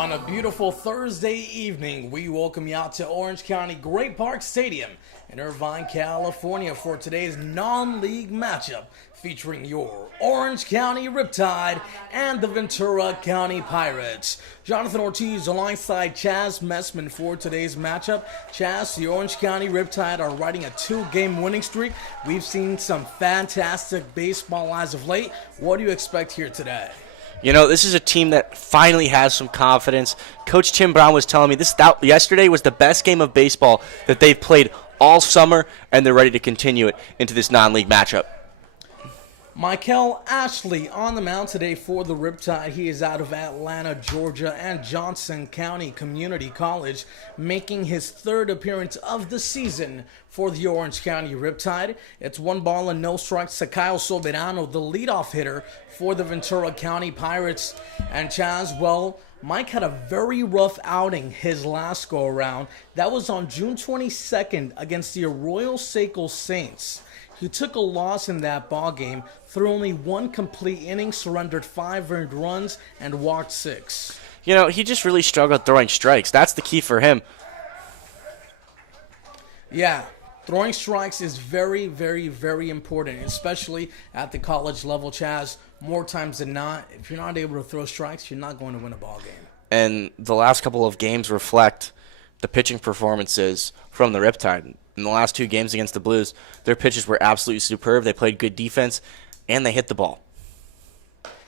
On a beautiful Thursday evening, we welcome you out to Orange County Great Park Stadium in Irvine, California for today's non-league matchup featuring your Orange County Riptide and the Ventura County Pirates. Jonathan Ortiz alongside Chaz Messman for today's matchup. Chaz, the Orange County Riptide are riding a 2-game winning streak. We've seen some fantastic baseball as of late. What do you expect here today? You know, this is a team that finally has some confidence. Coach Tim Brown was telling me yesterday was the best game of baseball that they've played all summer, and they're ready to continue it into this non-league matchup. Michael Ashley on the mound today for the Riptide. He is out of Atlanta, Georgia, and Johnson County Community College, making his third appearance of the season for the Orange County Riptide. It's 1 ball and no strikes to Kyle Soberano, the leadoff hitter for the Ventura County Pirates. And Chaz, well, Mike had a very rough outing his last go-around. That was on June 22nd against the Arroyo Seco Saints. He took a loss in that ball game, threw only 1 complete inning, surrendered 5 earned runs, and walked 6. You know, he just really struggled throwing strikes. That's the key for him. Yeah, throwing strikes is very, very, very important, especially at the college level, Chaz. More times than not, if you're not able to throw strikes, you're not going to win a ball game. And the last couple of games reflect the pitching performances from the Riptide. In the last 2 games against the Blues, their pitches were absolutely superb. They played good defense, and they hit the ball.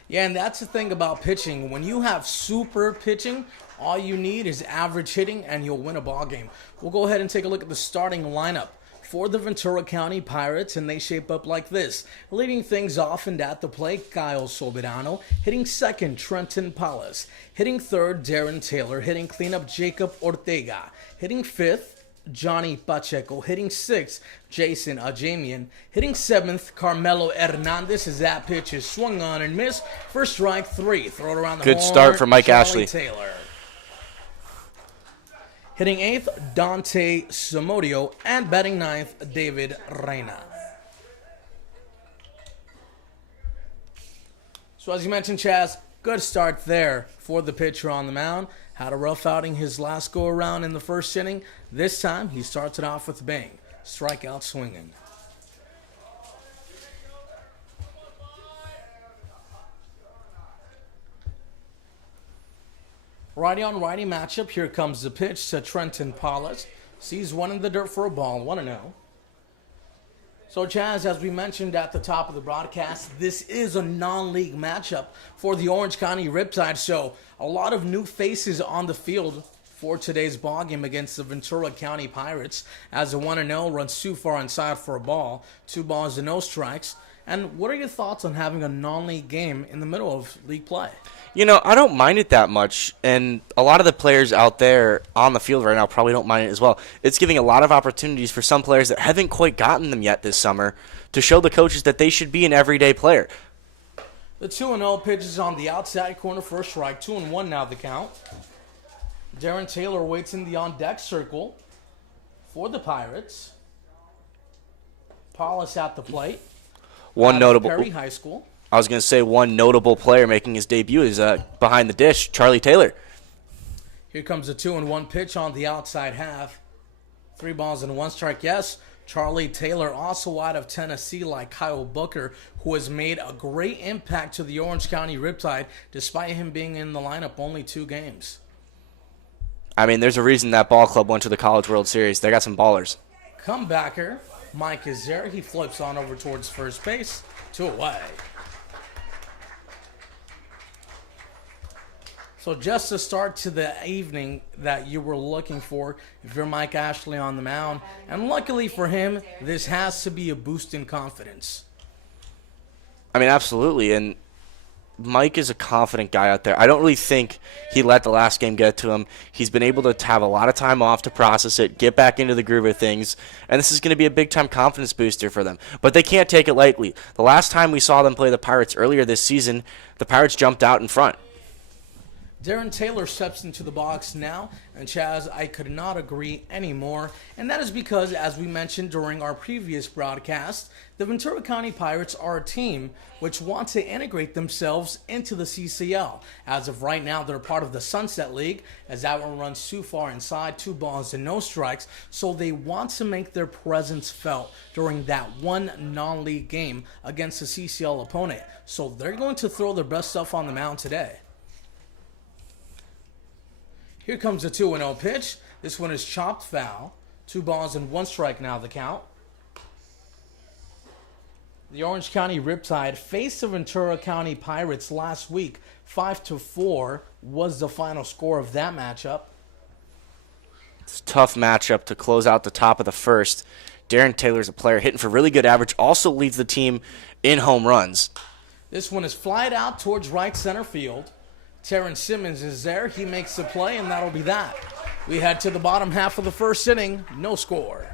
Yeah, and that's the thing about pitching. When you have super pitching, all you need is average hitting, and you'll win a ball game. We'll go ahead and take a look at the starting lineup for the Ventura County Pirates, and they shape up like this. Leading things off and at the plate, Kyle Soberano. Hitting second, Trenton Palas. Hitting third, Darren Taylor. Hitting cleanup, Jacob Ortega. Hitting fifth, Johnny Pacheco. Hitting sixth, Jason Ajamian. Hitting seventh, Carmelo Hernandez, as that pitch is swung on and missed. First strike, 3. Throw it around the horn. Good start for Mike Ashley. Taylor. Hitting 8th, Dante Samodio, and batting 9th, David Reina. So as you mentioned, Chaz, good start there for the pitcher on the mound. Had a rough outing his last go-around in the first inning. This time, he starts it off with a bang. Strikeout swinging. Righty on righty matchup. Here comes the pitch to Trenton Palas. Sees one in the dirt for a ball. 1-0. So, Chaz, as we mentioned at the top of the broadcast, this is a non-league matchup for the Orange County Riptide. So, a lot of new faces on the field for today's ball game against the Ventura County Pirates, as a 1-0 runs too far inside for a ball. 2 balls and no strikes. And what are your thoughts on having a non-league game in the middle of league play? You know, I don't mind it that much, and a lot of the players out there on the field right now probably don't mind it as well. It's giving a lot of opportunities for some players that haven't quite gotten them yet this summer to show the coaches that they should be an everyday player. The 2-0 pitch is on the outside corner for a strike. 2-1 now the count. Darren Taylor waits in the on-deck circle for the Pirates. Paulus at the plate. One notable Perry High School. I was going to say one notable player making his debut is behind the dish, Charlie Taylor. Here comes a 2-1 pitch on the outside half. 3 balls and 1 strike. Yes, Charlie Taylor, also out of Tennessee, like Kyle Booker, who has made a great impact to the Orange County Riptide, despite him being in the lineup only 2 games. I mean, there's a reason that ball club went to the College World Series. They got some ballers. Comebacker, Mike is there. He flips on over towards first base. 2 away. So just a start to the evening that you were looking for if you're Mike Ashley on the mound. And luckily for him, this has to be a boost in confidence. I mean, absolutely. And Mike is a confident guy out there. I don't really think he let the last game get to him. He's been able to have a lot of time off to process it, get back into the groove of things, and this is going to be a big-time confidence booster for them. But they can't take it lightly. The last time we saw them play the Pirates earlier this season, the Pirates jumped out in front. Darren Taylor steps into the box now, and Chaz, I could not agree anymore, and that is because, as we mentioned during our previous broadcast, the Ventura County Pirates are a team which want to integrate themselves into the CCL. As of right now, they're part of the Sunset League, as that one runs too far inside, 2 balls and no strikes, so they want to make their presence felt during that one non-league game against a CCL opponent. So they're going to throw their best stuff on the mound today. Here comes the 2-0 pitch. This one is chopped foul. 2 balls and 1 strike now the count. The Orange County Riptide faced the Ventura County Pirates last week. 5-4 was the final score of that matchup. It's a tough matchup to close out the top of the first. Darren Taylor's a player hitting for really good average, also leads the team in home runs. This one is flied out towards right center field. Terrence Simmons is there. He makes the play, and that'll be that. We head to the bottom half of the first inning. No score.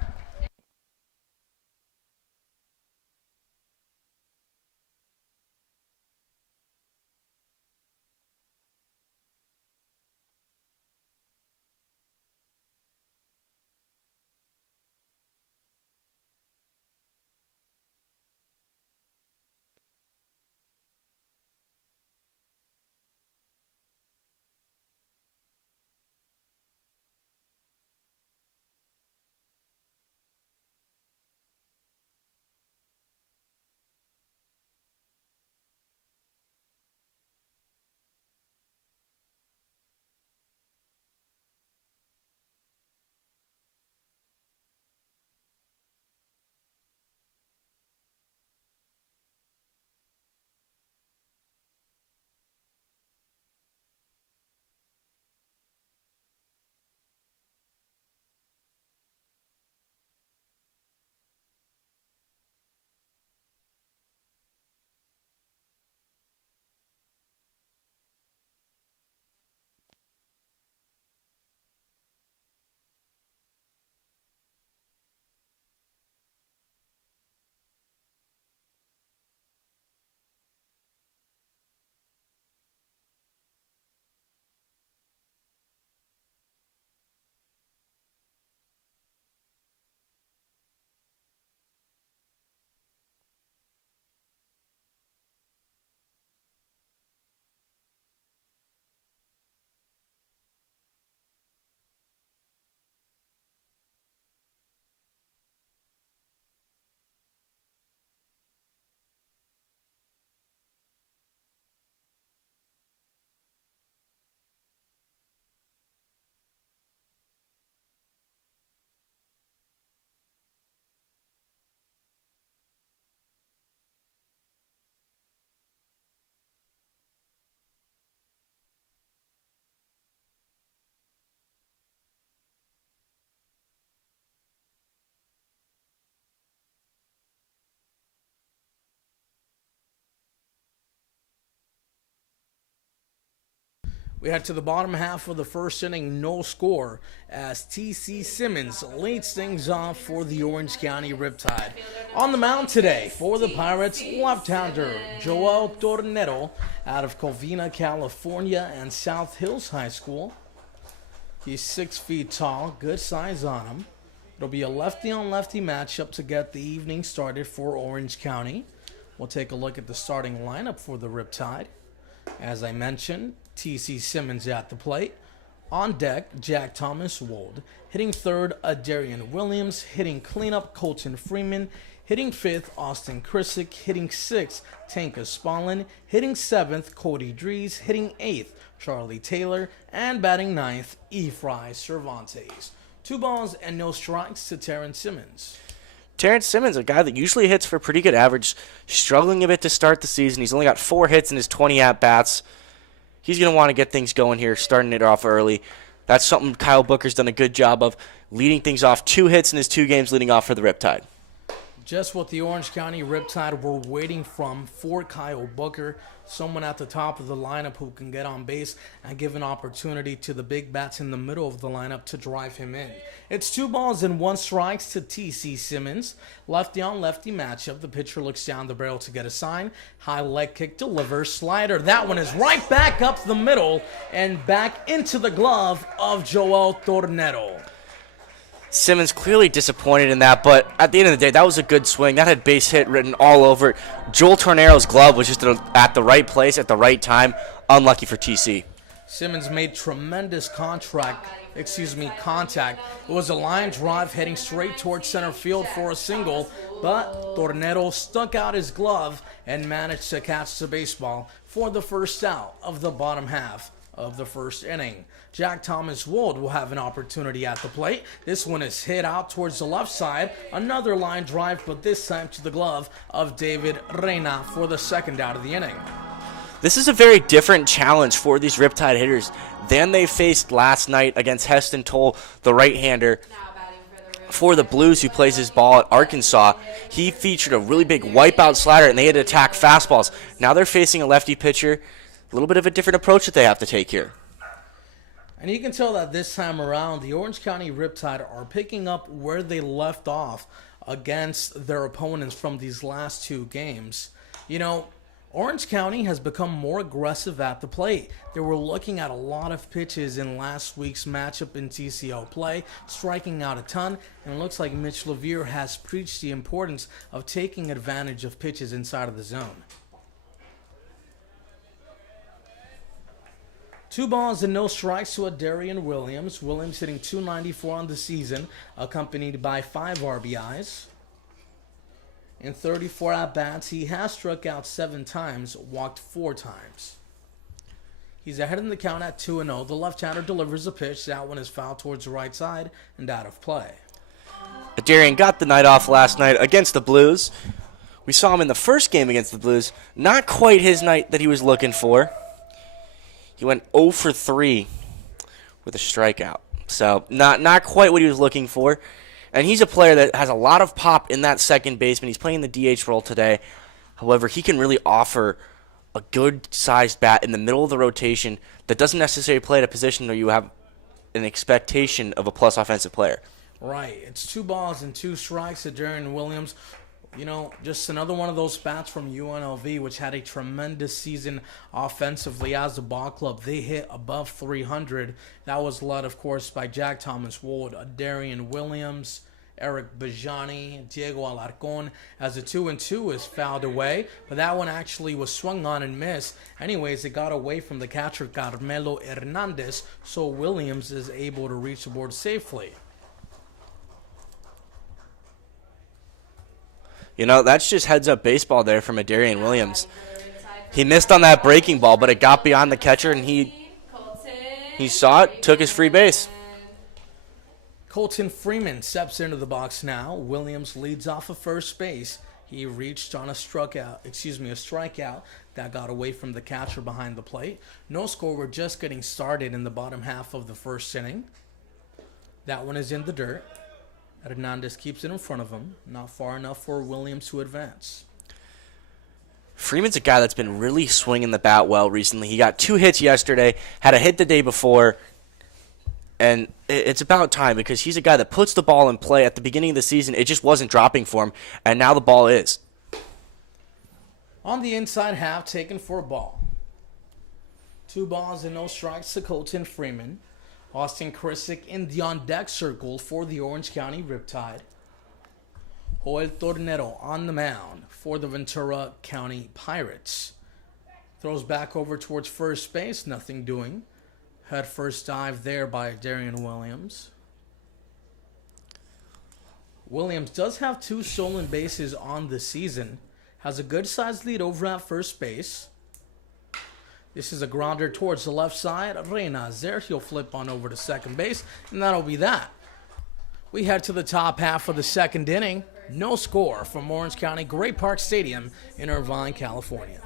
We head to the bottom half of the first inning, no score, as T.C. Simmons leads things off for the Orange County Riptide. On the mound today for the Pirates, left-hander Joel Tornero out of Covina, California, and South Hills High School. He's 6 feet tall, good size on him. It'll be a lefty-on-lefty matchup to get the evening started for Orange County. We'll take a look at the starting lineup for the Riptide. As I mentioned, T.C. Simmons at the plate. On deck, Jack Thomas Wold. Hitting third, Adarian Williams. Hitting cleanup, Colton Freeman. Hitting fifth, Austin Krissick. Hitting sixth, Tanka Spallin. Hitting seventh, Cody Dries. Hitting eighth, Charlie Taylor. And batting ninth, Efry Cervantes. 2 balls and no strikes to Terrence Simmons. Terrence Simmons, a guy that usually hits for pretty good average, struggling a bit to start the season. He's only got 4 hits in his 20 at-bats. He's going to want to get things going here, starting it off early. That's something Kyle Booker's done a good job of, leading things off. 2 hits in his 2 games leading off for the Riptide. Just what the Orange County Riptide were waiting for Kyle Booker, someone at the top of the lineup who can get on base and give an opportunity to the big bats in the middle of the lineup to drive him in. It's 2 balls and 1 strike to TC Simmons. Lefty on lefty matchup. The pitcher looks down the barrel to get a sign. High leg kick delivers. Slider. That one is right back up the middle and back into the glove of Joel Tornero. Simmons clearly disappointed in that, but at the end of the day, that was a good swing. That had base hit written all over it. Joel Tornero's glove was just at the right place at the right time. Unlucky for TC. Simmons made tremendous contact. It was a line drive heading straight towards center field for a single, but Tornero stuck out his glove and managed to catch the baseball for the first out of the bottom half of the first inning. Jack Thomas Wold will have an opportunity at the plate. This one is hit out towards the left side. Another line drive, but this time to the glove of David Reyna for the second out of the inning. This is a very different challenge for these Riptide hitters than they faced last night against Heston Toll, the right-hander for the Blues, who plays his ball at Arkansas. He featured a really big wipeout slider, and they had to attack fastballs. Now they're facing a lefty pitcher. A little bit of a different approach that they have to take here. And you can tell that this time around, the Orange County Riptide are picking up where they left off against their opponents from these last two games. You know, Orange County has become more aggressive at the plate. They were looking at a lot of pitches in last week's matchup in TCO play, striking out a ton, and it looks like Mitch Levere has preached the importance of taking advantage of pitches inside of the zone. 2 balls and 0 strikes to Darian Williams. Williams hitting .294 on the season, accompanied by 5 RBIs. In 34 at-bats, he has struck out 7 times, walked 4 times. He's ahead in the count at 2-0. The left-hander delivers a pitch. That one is fouled towards the right side and out of play. Darian got the night off last night against the Blues. We saw him in the first game against the Blues. Not quite his night that he was looking for. He went 0 for 3 with a strikeout. So not quite what he was looking for. And he's a player that has a lot of pop in that second baseman. He's playing the DH role today. However, he can really offer a good-sized bat in the middle of the rotation that doesn't necessarily play at a position where you have an expectation of a plus offensive player. Right. It's 2 balls and 2 strikes to Darian Williams. You know, just another one of those bats from UNLV, which had a tremendous season offensively as a ball club. They hit above 300. That was led, of course, by Jack Thomas Wold, Darian Williams, Eric Bajani, Diego Alarcon, as the 2-2 is fouled away. But that one actually was swung on and missed. Anyways, it got away from the catcher, Carmelo Hernandez, so Williams is able to reach the board safely. You know, that's just heads-up baseball there from Darian Williams. He missed on that breaking ball, but it got beyond the catcher, and he saw it, took his free base. Colton Freeman steps into the box now. Williams leads off of first base. He reached on a strikeout that got away from the catcher behind the plate. No score. We're just getting started in the bottom half of the first inning. That one is in the dirt. Hernandez keeps it in front of him. Not far enough for Williams to advance. Freeman's a guy that's been really swinging the bat well recently. He got 2 hits yesterday, had a hit the day before, and it's about time because he's a guy that puts the ball in play. At the beginning of the season, it just wasn't dropping for him, and now the ball is. On the inside half, taken for a ball. 2 balls and 0 strikes to Colton Freeman. Austin Krisick in the on-deck circle for the Orange County Riptide. Joel Tornero on the mound for the Ventura County Pirates. Throws back over towards first base, nothing doing. Head first dive there by Darian Williams. Williams does have 2 stolen bases on the season. Has a good-sized lead over at first base. This is a grounder towards the left side. Reyna is there. He'll flip on over to second base, and that'll be that. We head to the top half of the second inning. No score from Orange County Great Park Stadium in Irvine, California.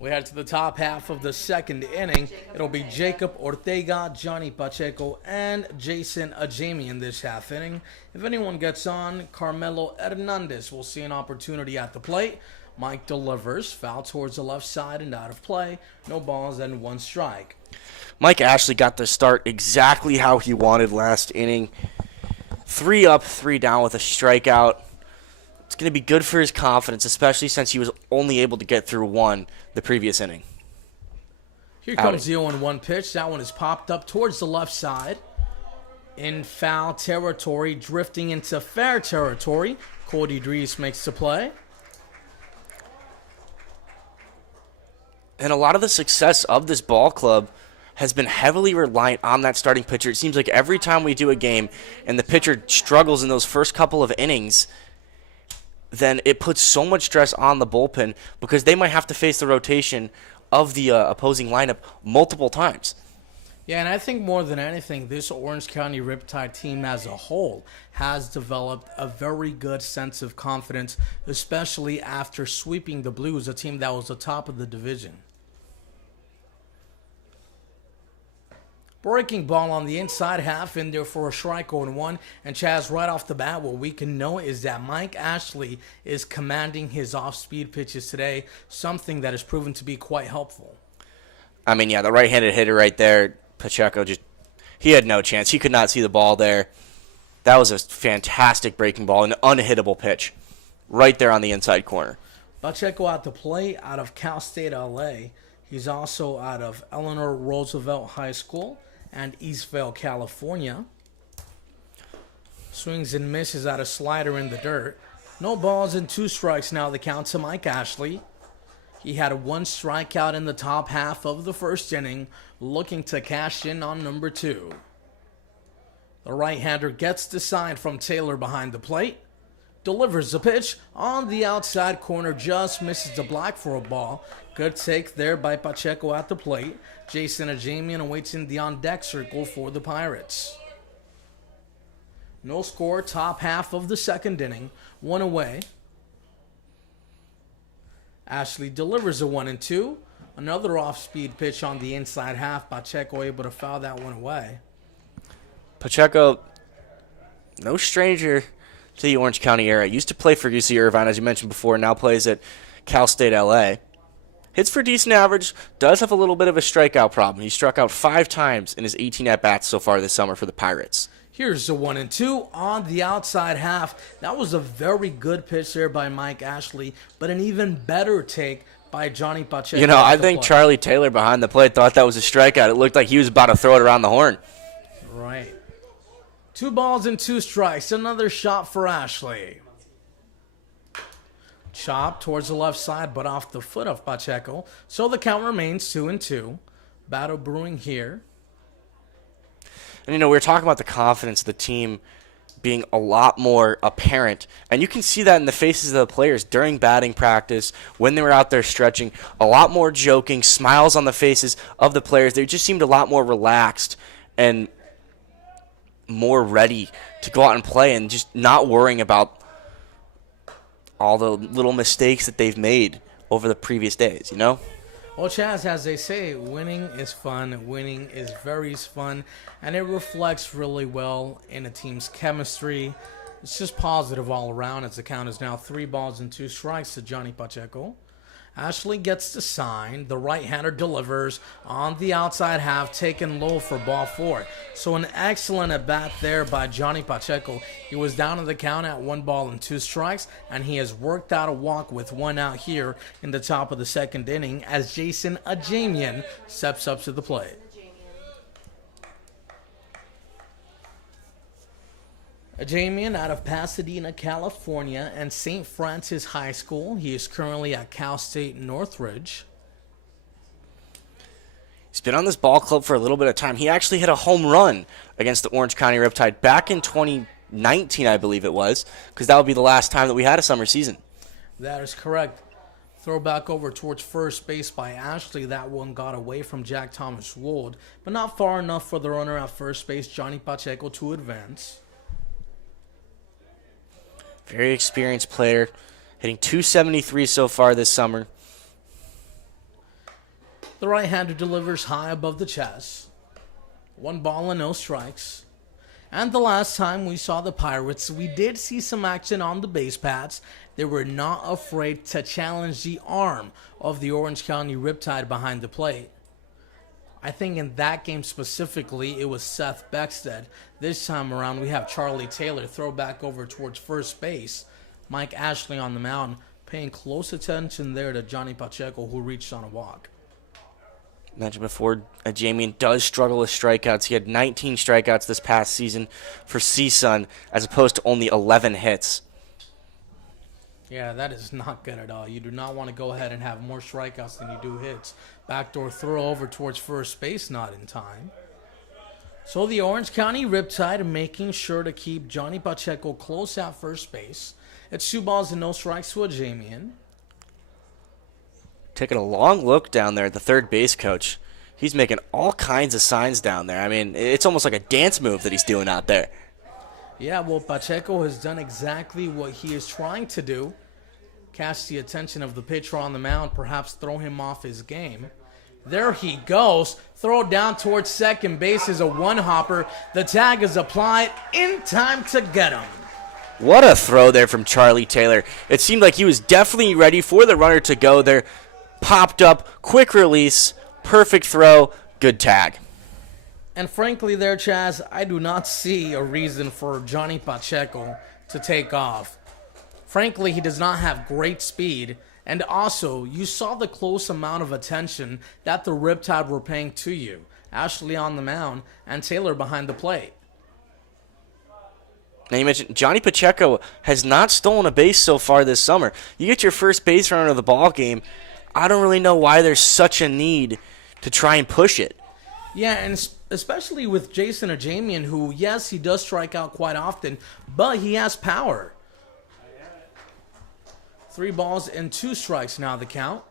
We head to the top half of the second inning. It'll be Jacob Ortega, Johnny Pacheco, and Jason Ajami in this half inning. If anyone gets on, Carmelo Hernandez will see an opportunity at the plate. Mike delivers, foul towards the left side and out of play. No balls and one strike. Mike Ashley got the start exactly how he wanted last inning. 3 up, 3 down with a strikeout. It's going to be good for his confidence, especially since he was only able to get through 1 the previous inning. Here comes the 0-1 pitch. That one is popped up towards the left side. In foul territory, drifting into fair territory. Cody Dries makes the play. And a lot of the success of this ball club has been heavily reliant on that starting pitcher. It seems like every time we do a game and the pitcher struggles in those first couple of innings, then it puts so much stress on the bullpen because they might have to face the rotation of the opposing lineup multiple times. Yeah, and I think more than anything, this Orange County Riptide team as a whole has developed a very good sense of confidence, especially after sweeping the Blues, a team that was the top of the division. Breaking ball on the inside half, in there for a strike 0-1. And Chaz, right off the bat, what we can know is that Mike Ashley is commanding his off-speed pitches today, something that has proven to be quite helpful. I mean, yeah, the right-handed hitter right there, Pacheco, he had no chance. He could not see the ball there. That was a fantastic breaking ball, an unhittable pitch right there on the inside corner. Pacheco at the plate out of Cal State LA. He's also out of Eleanor Roosevelt High School and Eastvale, California. Swings and misses at a slider in the dirt. No balls and 2 strikes now the count to Mike Ashley. He had 1 strikeout in the top half of the first inning, looking to cash in on number 2. The right-hander gets the sign from Taylor behind the plate. Delivers the pitch on the outside corner, just misses the block for a ball. Good take there by Pacheco at the plate. Jason Ajamian awaits in the on-deck circle for the Pirates. No score, top half of the second inning. 1 away. Ashley delivers a 1-2. Another off-speed pitch on the inside half. Pacheco able to foul that one away. Pacheco, no stranger to the Orange County area. Used to play for UC Irvine, as you mentioned before, now plays at Cal State LA. Hits for decent average, does have a little bit of a strikeout problem. He struck out 5 times in his 18 at-bats so far this summer for the Pirates. Here's the 1-2 on the outside half. That was a very good pitch there by Mike Ashley, but an even better take by Johnny Pacheco. You know, I think Charlie Taylor behind the plate thought that was a strikeout. It looked like he was about to throw it around the horn. Right. 2 balls and 2 strikes. Another shot for Ashley. Chop towards the left side, but off the foot of Pacheco. So the count remains 2-2. Battle brewing here. And, you know, we were talking about the confidence of the team being a lot more apparent. And you can see that in the faces of the players during batting practice, when they were out there stretching. A lot more joking, smiles on the faces of the players. They just seemed a lot more relaxed and more ready to go out and play and just not worrying about all the little mistakes that they've made over the previous days, you know? Well, Chaz, as they say, winning is fun. Winning is very fun, and it reflects really well in a team's chemistry. It's just positive all around as the count is now 3 balls and 2 strikes to Johnny Pacheco. Ashley gets the sign. The right-hander delivers on the outside half, taken low for ball 4. So an excellent at-bat there by Johnny Pacheco. He was down in the count at 1 ball and 2 strikes, and he has worked out a walk with 1 out here in the top of the second inning as Jason Ajamian steps up to the plate. Ajamian out of Pasadena, California, and St. Francis High School. He is currently at Cal State Northridge. He's been on this ball club for a little bit of time. He actually hit a home run against the Orange County Riptide back in 2019, I believe it was, because that would be the last time that we had a summer season. That is correct. Throw back over towards first base by Ashley. That one got away from Jack Thomas Wold, but not far enough for the runner at first base, Johnny Pacheco, to advance. Very experienced player, hitting .273 so far this summer. The right-hander delivers high above the chest. 1 ball and no strikes. And the last time we saw the Pirates, we did see some action on the base paths. They were not afraid to challenge the arm of the Orange County Riptide behind the plate. I think in that game specifically, it was Seth Beckstead. This time around, we have Charlie Taylor throw back over towards first base. Mike Ashley on the mound, paying close attention there to Johnny Pacheco, who reached on a walk. Mentioned before, Jamian does struggle with strikeouts. He had 19 strikeouts this past season for CSUN, as opposed to only 11 hits. Yeah, that is not good at all. You do not want to go ahead and have more strikeouts than you do hits. Backdoor throw over towards first base, not in time. So the Orange County Riptide making sure to keep Johnny Pacheco close at first base. It's 2 balls and no strikes to a Jamian. Taking a long look down there at the third base coach. He's making all kinds of signs down there. I mean, it's almost like a dance move that he's doing out there. Yeah, well, Pacheco has done exactly what he is trying to do. Catch the attention of the pitcher on the mound, perhaps throw him off his game. There he goes. Throw down towards second base is a one-hopper. The tag is applied in time to get him. What a throw there from Charlie Taylor. It seemed like he was definitely ready for the runner to go there. Popped up, quick release, perfect throw, good tag. And frankly there, Chaz, I do not see a reason for Johnny Pacheco to take off. Frankly, he does not have great speed. And also, you saw the close amount of attention that the Riptide were paying to you. Ashley on the mound and Taylor behind the plate. Now you mentioned Johnny Pacheco has not stolen a base so far this summer. You get your first base runner of the ball game. I don't really know why there's such a need to try and push it. Yeah, and especially with Jason Ajamian, who, yes, he does strike out quite often, but he has power. 3 balls and 2 strikes now the count.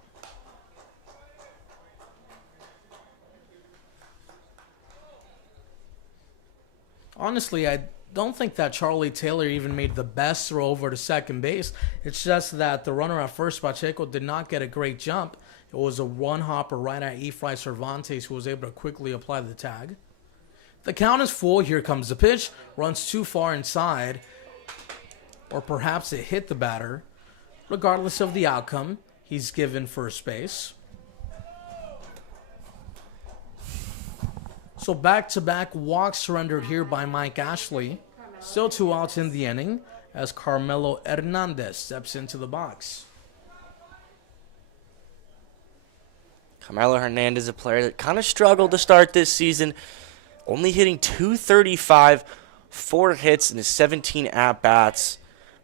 Honestly, I don't think that Charlie Taylor even made the best throw over to second base. It's just that the runner at first, Pacheco, did not get a great jump. It was a one-hopper right at Efrain Cervantes, who was able to quickly apply the tag. The count is full. Here comes the pitch. Runs too far inside. Or perhaps it hit the batter. Regardless of the outcome, he's given first base. So back-to-back walks surrendered here by Mike Ashley. Still 2 outs in the inning as Carmelo Hernandez steps into the box. Carmelo Hernandez, a player that kind of struggled to start this season, only hitting .235, 4 hits in his 17 at-bats.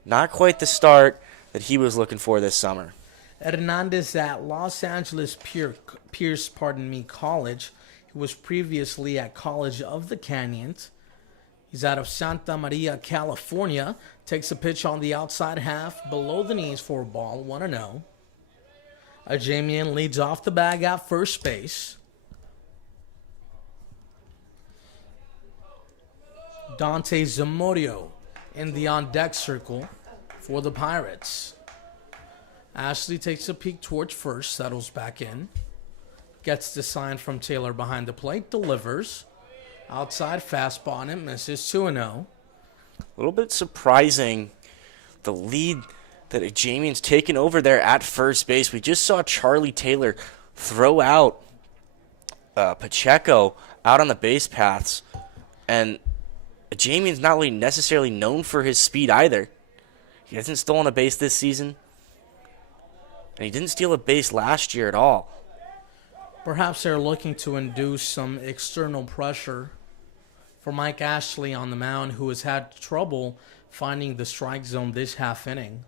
Not quite the start that he was looking for this summer. Hernandez at Los Angeles Pierce College. He was previously at College of the Canyons. He's out of Santa Maria, California. Takes a pitch on the outside half, below the knees for a ball, 1-0. Ajamian leads off the bag at first base. Dante Zamudio in the on-deck circle for the Pirates. Ashley takes a peek towards first, settles back in. Gets the sign from Taylor behind the plate, delivers. Outside fastball and it misses, 2-0. A little bit surprising, the lead that Jamian's taken over there at first base. We just saw Charlie Taylor throw out Pacheco out on the base paths. And Jamian's not really necessarily known for his speed either. He hasn't stolen a base this season. And he didn't steal a base last year at all. Perhaps they're looking to induce some external pressure for Mike Ashley on the mound, who has had trouble finding the strike zone this half inning.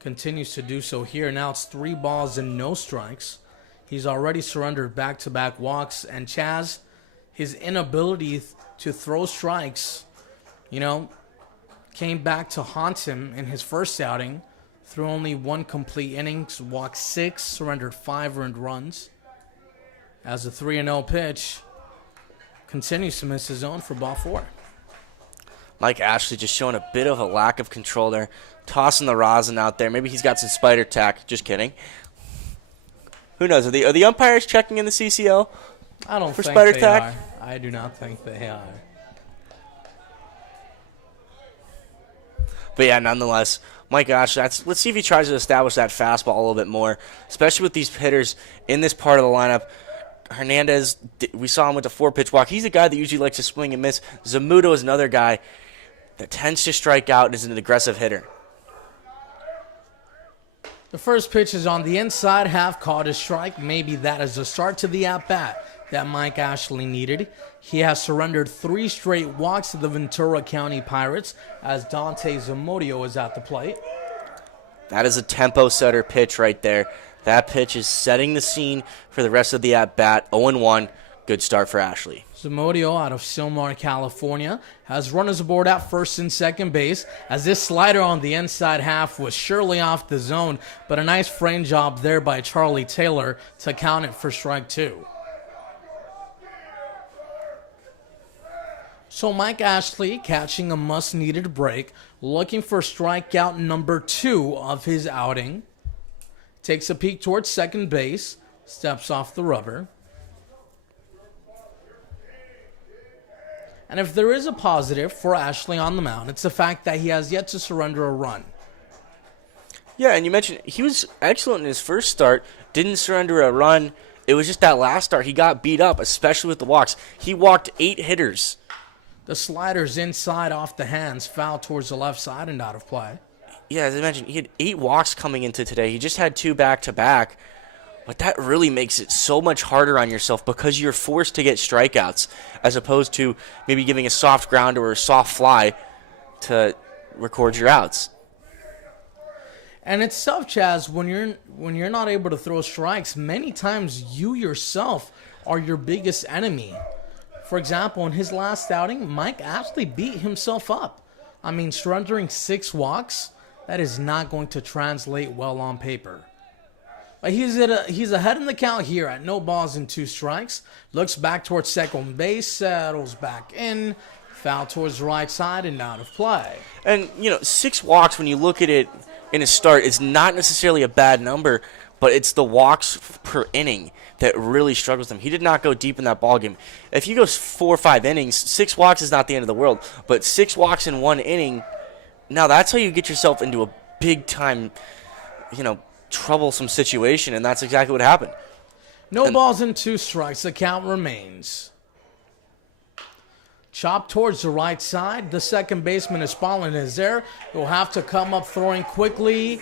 Continues to do so here. Now it's 3 balls and no strikes. He's already surrendered back-to-back walks. And Chaz, his inability to throw strikes, came back to haunt him in his first outing. Threw only 1 complete innings, walked 6, surrendered 5 earned runs. As the 3-0 pitch continues to miss his zone for ball 4. Mike Ashley just showing a bit of a lack of control there. Tossing the rosin out there. Maybe he's got some spider tack. Just kidding. Who knows? Are the umpires checking in the CCL I don't for think spider they tack? are. I do not think they are. But yeah, nonetheless, my gosh, let's see if he tries to establish that fastball a little bit more, especially with these hitters in this part of the lineup. Hernandez, we saw him with the 4-pitch walk. He's a guy that usually likes to swing and miss. Zamuto is another guy that tends to strike out and is an aggressive hitter. The first pitch is on the inside half, called a strike. Maybe that is the start to the at-bat that Mike Ashley needed. He has surrendered 3 straight walks to the Ventura County Pirates as Dante Zamudio is at the plate. That is a tempo setter pitch right there. That pitch is setting the scene for the rest of the at-bat. 0-1. Good start for Ashley. Zamudio out of Silmar, California, has runners aboard at first and second base as this slider on the inside half was surely off the zone, but a nice frame job there by Charlie Taylor to count it for strike 2. So Mike Ashley catching a must-needed break, looking for strikeout number 2 of his outing. Takes a peek towards second base, steps off the rubber. And if there is a positive for Ashley on the mound, it's the fact that he has yet to surrender a run. Yeah, and you mentioned he was excellent in his first start, didn't surrender a run. It was just that last start he got beat up, especially with the walks. He walked 8 hitters. The slider's inside off the hands, foul towards the left side and out of play. Yeah, as I mentioned, he had 8 walks coming into today. He just had 2 back-to-back. But that really makes it so much harder on yourself because you're forced to get strikeouts as opposed to maybe giving a soft ground or a soft fly to record your outs. And it's tough, Chaz, when you're not able to throw strikes. Many times you yourself are your biggest enemy. For example, in his last outing, Mike Ashley beat himself up. I mean, surrendering 6 walks, that is not going to translate well on paper. But he's ahead in the count here at no balls and 2 strikes. Looks back towards second base, settles back in, foul towards the right side and out of play. And, 6 walks, when you look at it in a start, it's not necessarily a bad number, but it's the walks per inning that really struggles him. He did not go deep in that ballgame. If he goes 4 or 5 innings, 6 walks is not the end of the world. But 6 walks in 1 inning, now that's how you get yourself into a big-time, troublesome situation, and that's exactly what happened. No balls and 2 strikes. The count remains. Chop towards the right side. The second baseman is Spallin is there. He'll have to come up throwing quickly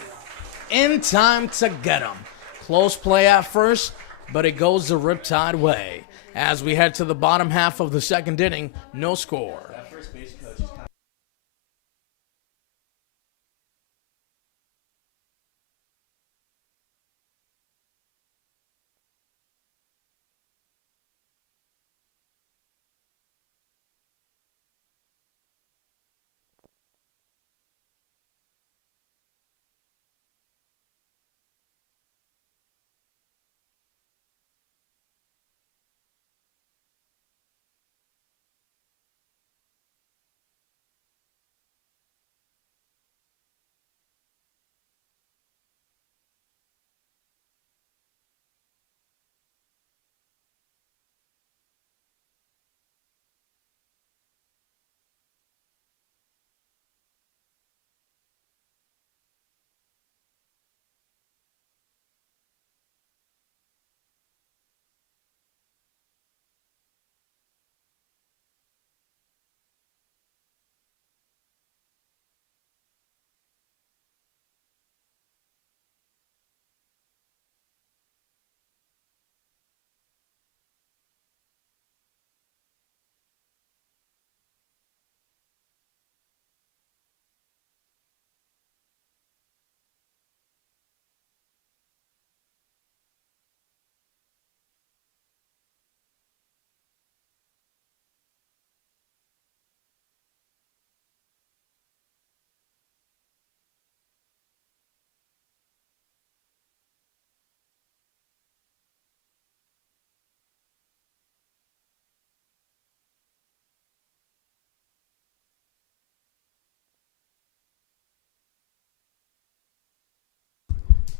in time to get him. Close play at first, but it goes the Riptide way. As we head to the bottom half of the second inning, no score.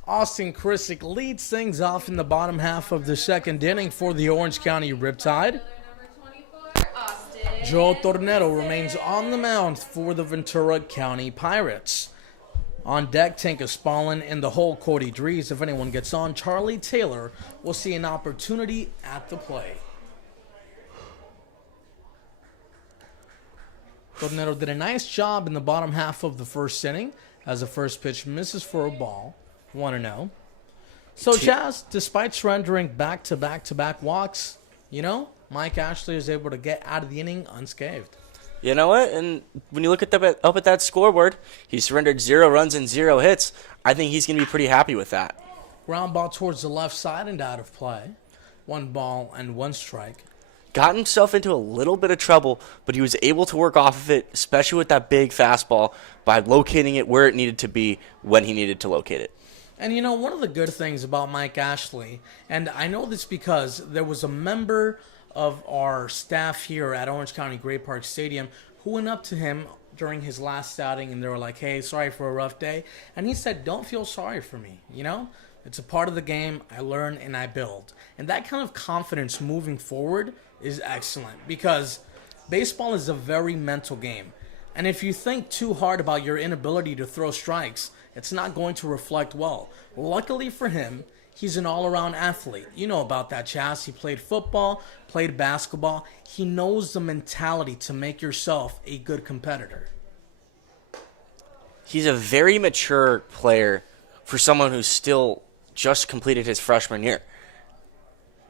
Austin Krisick leads things off in the bottom half of the second inning for the Orange County Riptide. Joe Tornero remains on the mound for the Ventura County Pirates. On deck, Tanka Spallin in the hole, Cody Dries. If anyone gets on, Charlie Taylor will see an opportunity at the plate. Tornero did a nice job in the bottom half of the first inning as the first pitch misses for a ball. 1-0. So, Chaz, despite surrendering back-to-back walks, Mike Ashley is able to get out of the inning unscathed. You know what? And when you look at up at that scoreboard, he surrendered 0 runs and 0 hits. I think he's going to be pretty happy with that. Ground ball towards the left side and out of play. 1 ball and 1 strike. Got himself into a little bit of trouble, but he was able to work off of it, especially with that big fastball, by locating it where it needed to be when he needed to locate it. And one of the good things about Mike Ashley, and I know this because there was a member of our staff here at Orange County Great Park Stadium who went up to him during his last outing and they were like, hey, sorry for a rough day. And he said, don't feel sorry for me, It's a part of the game. I learn and I build. And that kind of confidence moving forward is excellent because baseball is a very mental game. And if you think too hard about your inability to throw strikes, it's not going to reflect well. Luckily for him, he's an all-around athlete. You know about that, Chaz. He played football, played basketball. He knows the mentality to make yourself a good competitor. He's a very mature player for someone who's still just completed his freshman year.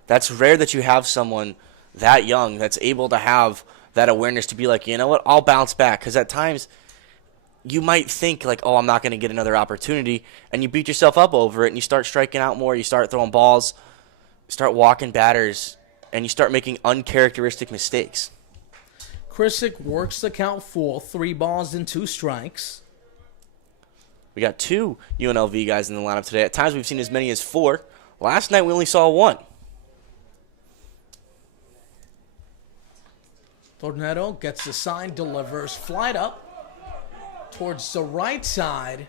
That's rare that you have someone that young that's able to have that awareness to be like, you know what, I'll bounce back. Because at times you might think like, oh, I'm not going to get another opportunity, and you beat yourself up over it, and you start striking out more, you start throwing balls, start walking batters, and you start making uncharacteristic mistakes. Krisick works the count full, 3 balls and 2 strikes. We got 2 UNLV guys in the lineup today. At times we've seen as many as 4. Last night we only saw 1. Tornado gets the sign, delivers, flight up towards the right side.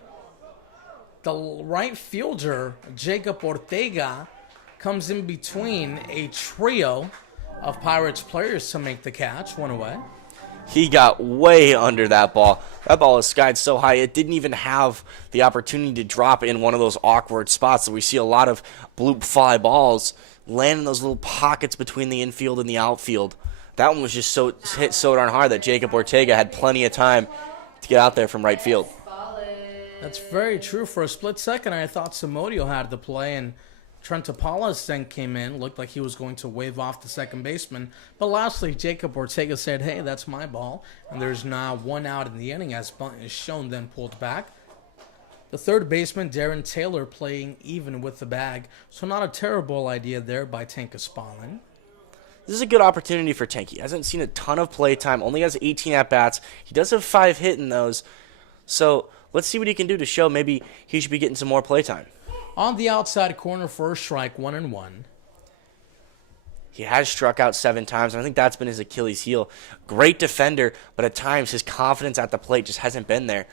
The right fielder, Jacob Ortega, comes in between a trio of Pirates players to make the catch. 1 away. He got way under that ball. That ball was skied so high it didn't even have the opportunity to drop in one of those awkward spots that we see a lot of bloop fly balls land in those little pockets between the infield and the outfield. That one was just hit so darn hard that Jacob Ortega had plenty of time to get out there from right field. That's very true. For a split second, I thought Samodio had the play, and Trent Palas then came in. Looked like he was going to wave off the second baseman. But lastly, Jacob Ortega said, hey, that's my ball. And there's now 1 out in the inning as bunt is shown, then pulled back. The third baseman, Darren Taylor, playing even with the bag. So not a terrible idea there by Tanka Spallin. This is a good opportunity for Tank. He hasn't seen a ton of play time, only has 18 at-bats. He does have 5 hit in those. So let's see what he can do to show maybe he should be getting some more play time. On the outside corner for a strike, 1-1. He has struck out 7 times, and I think that's been his Achilles heel. Great defender, but at times his confidence at the plate just hasn't been there.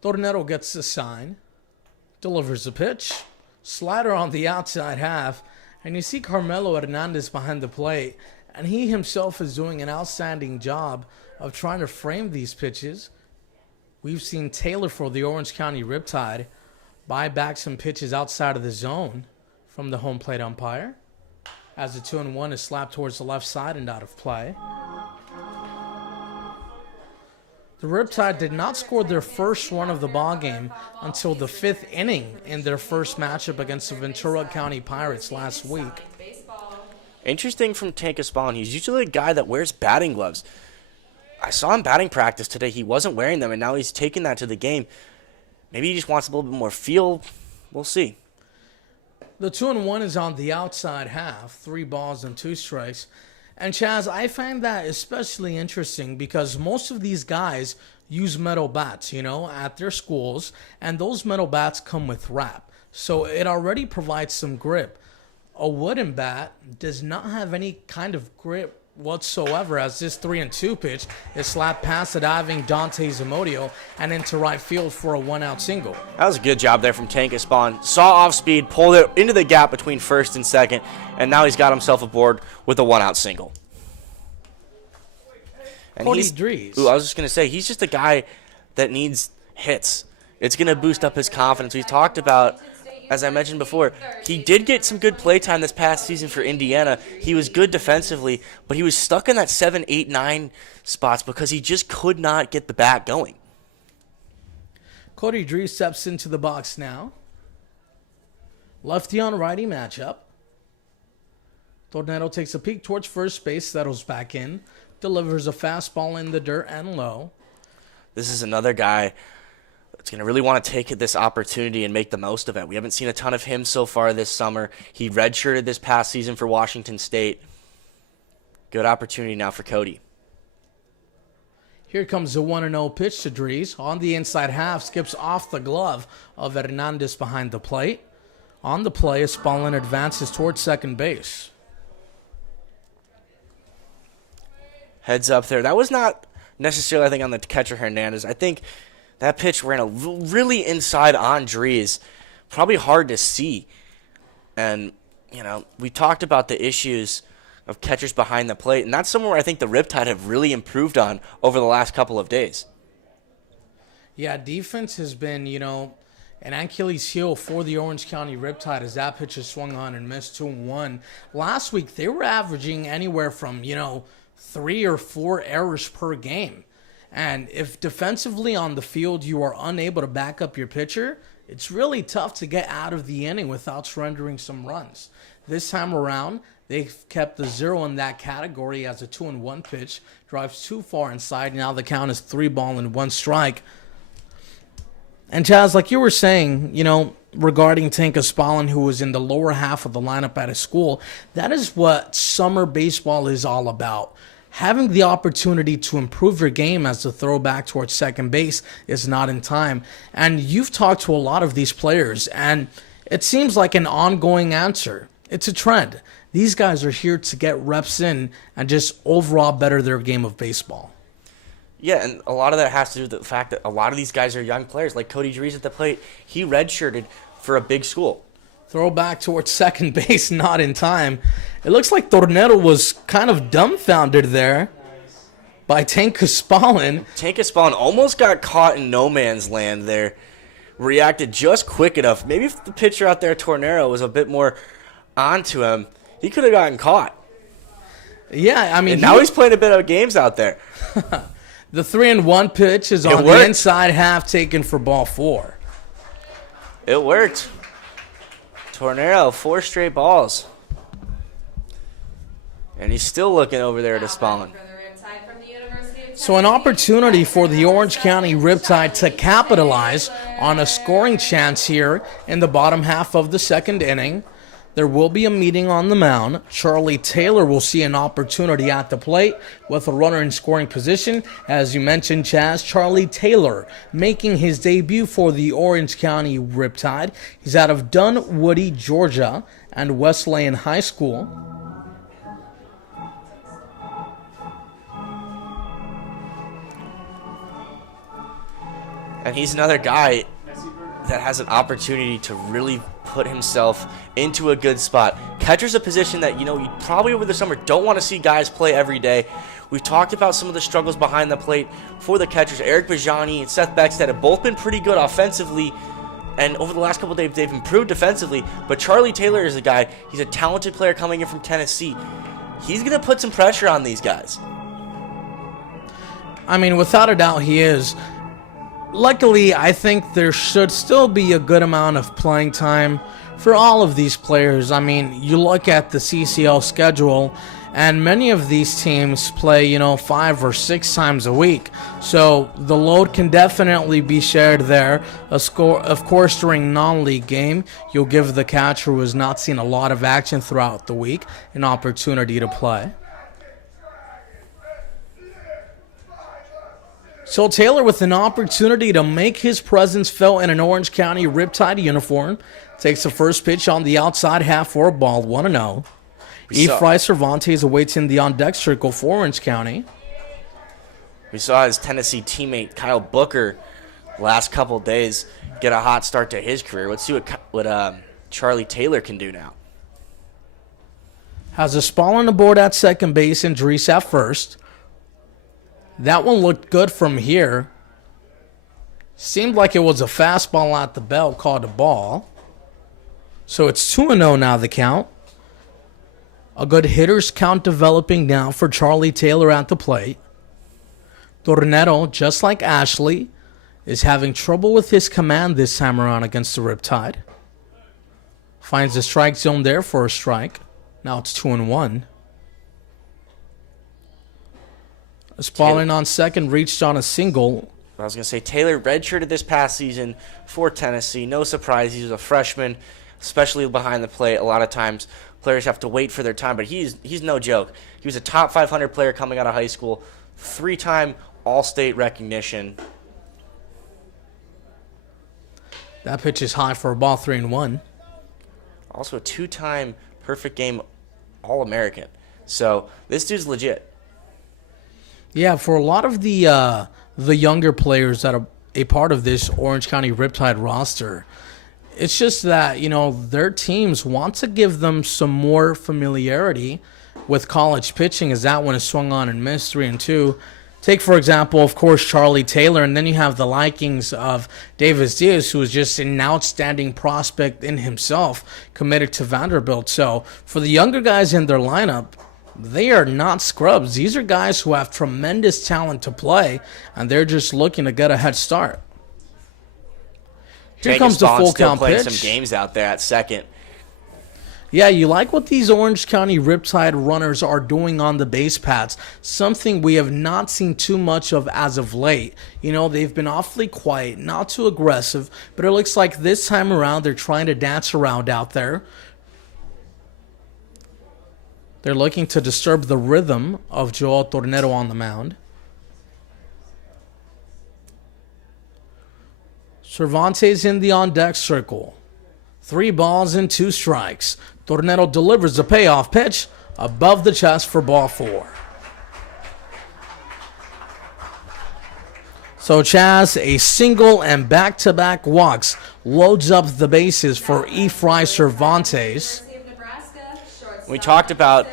Tornero gets the sign, delivers the pitch. Slider on the outside half, and you see Carmelo Hernandez behind the plate, and he himself is doing an outstanding job of trying to frame these pitches. We've seen Taylor for the Orange County Riptide buy back some pitches outside of the zone from the home plate umpire as the 2-1 is slapped towards the left side and out of play. The Riptide did not score their first run of the ballgame until the 5th inning in their first matchup against the Ventura County Pirates last week. Interesting from Tanka Spallin. He's usually a guy that wears batting gloves. I saw him batting practice today. He wasn't wearing them, and now he's taking that to the game. Maybe he just wants a little bit more feel. We'll see. The 2-1 is on the outside half, 3 balls and 2 strikes. And Chaz, I find that especially interesting because most of these guys use metal bats, at their schools, and those metal bats come with wrap. So it already provides some grip. A wooden bat does not have any kind of grip whatsoever, as this 3-2 pitch is slapped past the diving Dante Zamudio and into right field for a 1-out single. That was a good job there from Tanka Spawn. Saw off speed, pulled it into the gap between first and second, and now he's got himself aboard with a 1-out single. And Cody Dries. I was just going to say, he's just a guy that needs hits. It's going to boost up his confidence. We talked about, as I mentioned before, he did get some good play time this past season for Indiana. He was good defensively, but he was stuck in that 7, 8, 9 spots because he just could not get the bat going. Cody Dries steps into the box now. Lefty on righty matchup. Tornado takes a peek towards first base, settles back in, delivers a fastball in the dirt and low. This is another guy that's going to really want to take this opportunity and make the most of it. We haven't seen a ton of him so far this summer. He redshirted this past season for Washington State. Good opportunity now for Cody. Here comes the 1-0 pitch to Dries. On the inside half, skips off the glove of Hernandez behind the plate. On the play, Spallin advances towards second base. Heads up there. That was not necessarily, I think, on the catcher Hernandez. I think that pitch ran really inside on Dries. Probably hard to see. And, we talked about the issues of catchers behind the plate, and that's somewhere I think the Riptide have really improved on over the last couple of days. Yeah, defense has been, an Achilles heel for the Orange County Riptide as that pitch is swung on and missed 2-1. Last week, they were averaging anywhere from, 3 or 4 errors per game. And if defensively on the field you are unable to back up your pitcher, it's really tough to get out of the inning without surrendering some runs. This time around, they've kept the 0 in that category as a 2-1 pitch. Drives too far inside. Now the count is 3-1 strike. And Chaz, like you were saying, regarding Tanka Spallin, who was in the lower half of the lineup at his school, that is what summer baseball is all about. Having the opportunity to improve your game as the throwback towards second base is not in time. And you've talked to a lot of these players, and it seems like an ongoing answer. It's a trend. These guys are here to get reps in and just overall better their game of baseball. Yeah, and a lot of that has to do with the fact that a lot of these guys are young players. Like Cody Dries at the plate, he redshirted for a big school. Throw back towards second base, not in time. It looks like Tornero was kind of dumbfounded there by Tanka Spallin. Tanka Spallin almost got caught in no man's land there. Reacted just quick enough. Maybe if the pitcher out there, Tornero, was a bit more onto him, he could have gotten caught. Yeah, I mean... And now he's playing a bit of games out there. The 3-1 pitch is on the inside half, taken for ball 4. It worked. Tornero, 4 straight balls. And he's still looking over there to Spallin. So an opportunity for the Orange County Riptide to capitalize on a scoring chance here in the bottom half of the second inning. There will be a meeting on the mound. Charlie Taylor will see an opportunity at the plate with a runner in scoring position. As you mentioned, Chaz, Charlie Taylor making his debut for the Orange County Riptide. He's out of Dunwoody, Georgia, and Wesleyan High School. And he's another guy that has an opportunity to really put himself into a good spot. Catcher's a position that, you probably over the summer don't want to see guys play every day. We've talked about some of the struggles behind the plate for the catchers. Eric Bajani and Seth Beckstead have both been pretty good offensively, and over the last couple of days they've improved defensively. But Charlie Taylor is a guy, he's a talented player coming in from Tennessee. He's going to put some pressure on these guys. I mean, without a doubt he is. Luckily, I think there should still be a good amount of playing time for all of these players. I mean, you look at the CCL schedule, and many of these teams play, 5 or 6 times a week. So the load can definitely be shared there. Of course, during non-league game, you'll give the catcher who has not seen a lot of action throughout the week an opportunity to play. So Taylor with an opportunity to make his presence felt in an Orange County Riptide uniform. Takes the first pitch on the outside half for a ball, 1-0. Fry Cervantes awaits in the on-deck circle for Orange County. We saw his Tennessee teammate Kyle Booker last couple days get a hot start to his career. Let's see what Charlie Taylor can do now. Has a ball on the board at second base and Dries at first. That one looked good from here. Seemed like it was a fastball at the belt, called a ball. So it's 2-0 now, the count. A good hitter's count developing now for Charlie Taylor at the plate. Tornero, just like Ashley, is having trouble with his command this time around against the Riptide. Finds the strike zone there for a strike. Now it's 2-1. Spalling on second, reached on a single. I was going to say, Taylor redshirted this past season for Tennessee. No surprise, he was a freshman, especially behind the plate. A lot of times players have to wait for their time, but he's no joke. He was a top 500 player coming out of high school, 3-time All-State recognition. That pitch is high for a ball, 3-1. Also a 2-time perfect game All-American. So this dude's legit. Yeah, for a lot of the younger players that are a part of this Orange County Riptide roster, it's just that, their teams want to give them some more familiarity with college pitching, as that one is swung on and missed, 3-2. Take, for example, of course, Charlie Taylor, and then you have the likings of Davis Diaz, who is just an outstanding prospect in himself, committed to Vanderbilt. So for the younger guys in their lineup, they are not scrubs. These are guys who have tremendous talent to play, and they're just looking to get a head start. Here comes the full count pitch. Playing some games out there at second. Yeah, you like what these Orange County Riptide runners are doing on the base paths. Something we have not seen too much of as of late. They've been awfully quiet, not too aggressive, but it looks like this time around they're trying to dance around out there. They're looking to disturb the rhythm of Joel Tornero on the mound. Cervantes in the on-deck circle. 3 balls and 2 strikes. Tornero delivers the payoff pitch above the chest for ball 4. So Chaz, a single and back-to-back walks, loads up the bases for Fry Cervantes. We talked about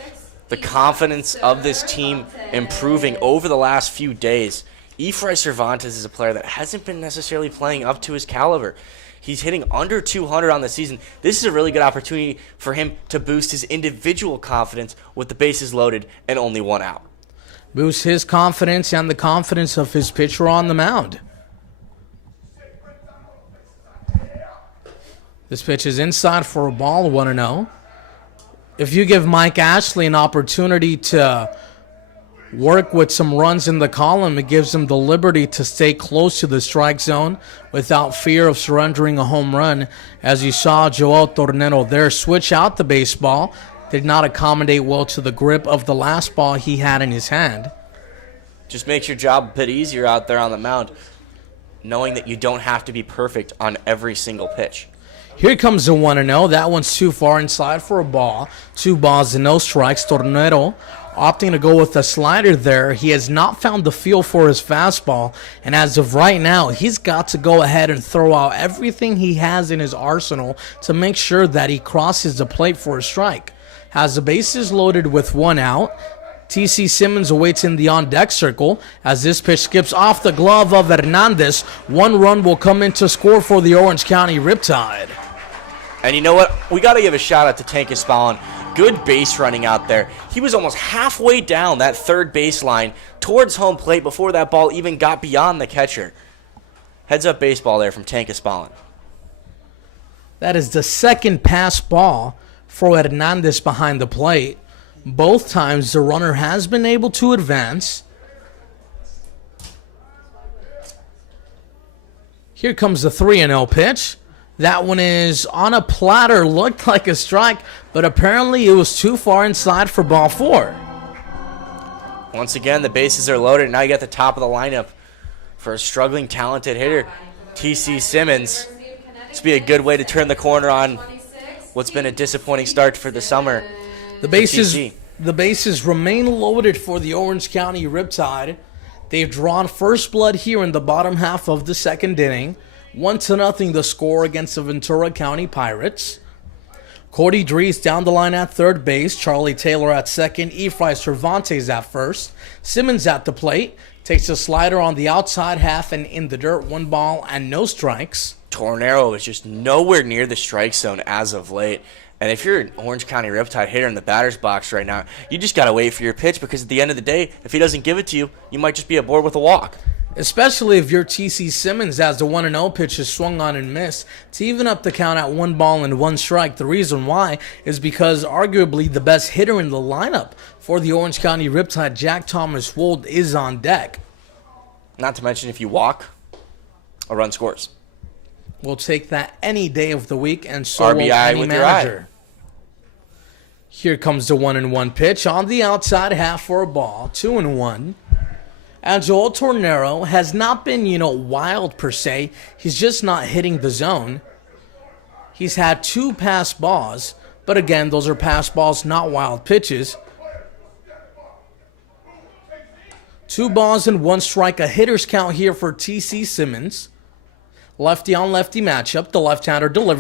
the confidence of this team improving over the last few days. Fry Cervantes is a player that hasn't been necessarily playing up to his caliber. He's hitting under 200 on the season. This is a really good opportunity for him to boost his individual confidence with the bases loaded and only 1 out. Boost his confidence and the confidence of his pitcher on the mound. This pitch is inside for a ball, 1-0. If you give Mike Ashley an opportunity to work with some runs in the column, it gives him the liberty to stay close to the strike zone without fear of surrendering a home run. As you saw Joel Tornero there switch out the baseball, did not accommodate well to the grip of the last ball he had in his hand. Just makes your job a bit easier out there on the mound, knowing that you don't have to be perfect on every single pitch. Here comes the 1-0. That one's too far inside for a ball. 2 balls and no strikes. Tornero opting to go with a slider there. He has not found the feel for his fastball, and as of right now, he's got to go ahead and throw out everything he has in his arsenal to make sure that he crosses the plate for a strike. Has the bases loaded with 1 out. T.C. Simmons awaits in the on-deck circle as this pitch skips off the glove of Hernandez. 1 run will come in to score for the Orange County Riptide. And you know what? We got to give a shout-out to Tank Espalon. Good base running out there. He was almost halfway down that third baseline towards home plate before that ball even got beyond the catcher. Heads-up baseball there from Tank Espalon. That is the second pass ball for Hernandez behind the plate. Both times the runner has been able to advance. Here comes the 3-0 pitch. That one is on a platter, looked like a strike, but apparently it was too far inside for ball 4. Once again, the bases are loaded, and now you got the top of the lineup for a struggling, talented hitter, T.C. Simmons. This would be a good way to turn the corner on what's been a disappointing start for the summer. The bases, TC. the bases remain loaded for the Orange County Riptide. They've drawn first blood here in the bottom half of the second inning. 1-0 the score against the Ventura County Pirates. Cody Dries down the line at third base. Charlie Taylor at second. Ephraim Cervantes at first. Simmons at the plate. Takes a slider on the outside half and in the dirt. 1 ball and no strikes. Tornero is just nowhere near the strike zone as of late. And if you're an Orange County Riptide hitter in the batter's box right now, you just got to wait for your pitch, because at the end of the day, if he doesn't give it to you, you might just be aboard with a walk. Especially if your TC Simmons, as the 1-0 pitch is swung on and missed, to even up the count at 1 ball and 1 strike. The reason why is because arguably the best hitter in the lineup for the Orange County Riptide, Jack Thomas Wold, is on deck. Not to mention, if you walk, a run scores. We'll take that any day of the week, and so will RBI any with manager. Here comes the 1-1 pitch on the outside half for a ball. 2-1. And Joel Tornero has not been, wild per se. He's just not hitting the zone. He's had 2 pass balls, but again, those are pass balls, not wild pitches. 2 balls and 1 strike, a hitter's count here for TC Simmons. Lefty on lefty matchup. The left-hander delivers